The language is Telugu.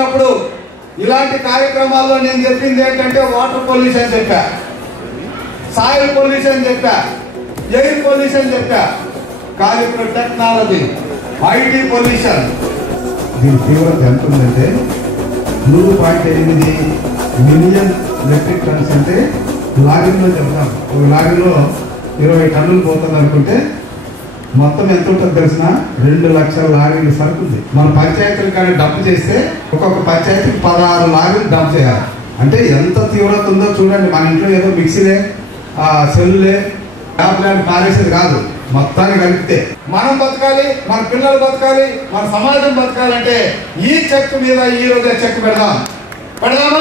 తీసుకున్నప్పుడు ఇలాంటి కార్యక్రమాల్లో నేను చెప్పింది ఏంటంటే వాటర్ పొల్యూషన్ చెప్పా, సాయిల్ పొల్యూషన్ చెప్పా, ఎయిర్ పొల్యూషన్ చెప్పా. కానీ ఇప్పుడు టెక్నాలజీ, ఐటీ పొల్యూషన్, దీని తీవ్రత ఎంత ఉందంటే 3.8 మిలియన్ మెట్రిక్ టన్స్ అంటే లారీలో చెప్తాం. ఒక లారీలో 20 టన్నులు పోతుంది అనుకుంటే మొత్తం ఎంత ఉంటుంది తెలిసిన 2 లక్షల లారీలు సరుకుంది. మన పంచాయతీలు కానీ డంప్ చేస్తే ఒక్కొక్క పంచాయతీకి 16 లారీలు డంప్ చేయాలి. అంటే ఎంత తీవ్రత ఉందో చూడండి. మన ఇంట్లో ఏదో మిక్సీలే, సెల్లులే, ట్యాబ్లెట్ పారేసేది కాదు, మొత్తాన్ని కలిపితే మనం బతకాలి, మన పిల్లలు బతకాలి, మన సమాజం బతకాలంటే ఈ చెక్ మీద ఈ రోజే చెక్ పెడదామా?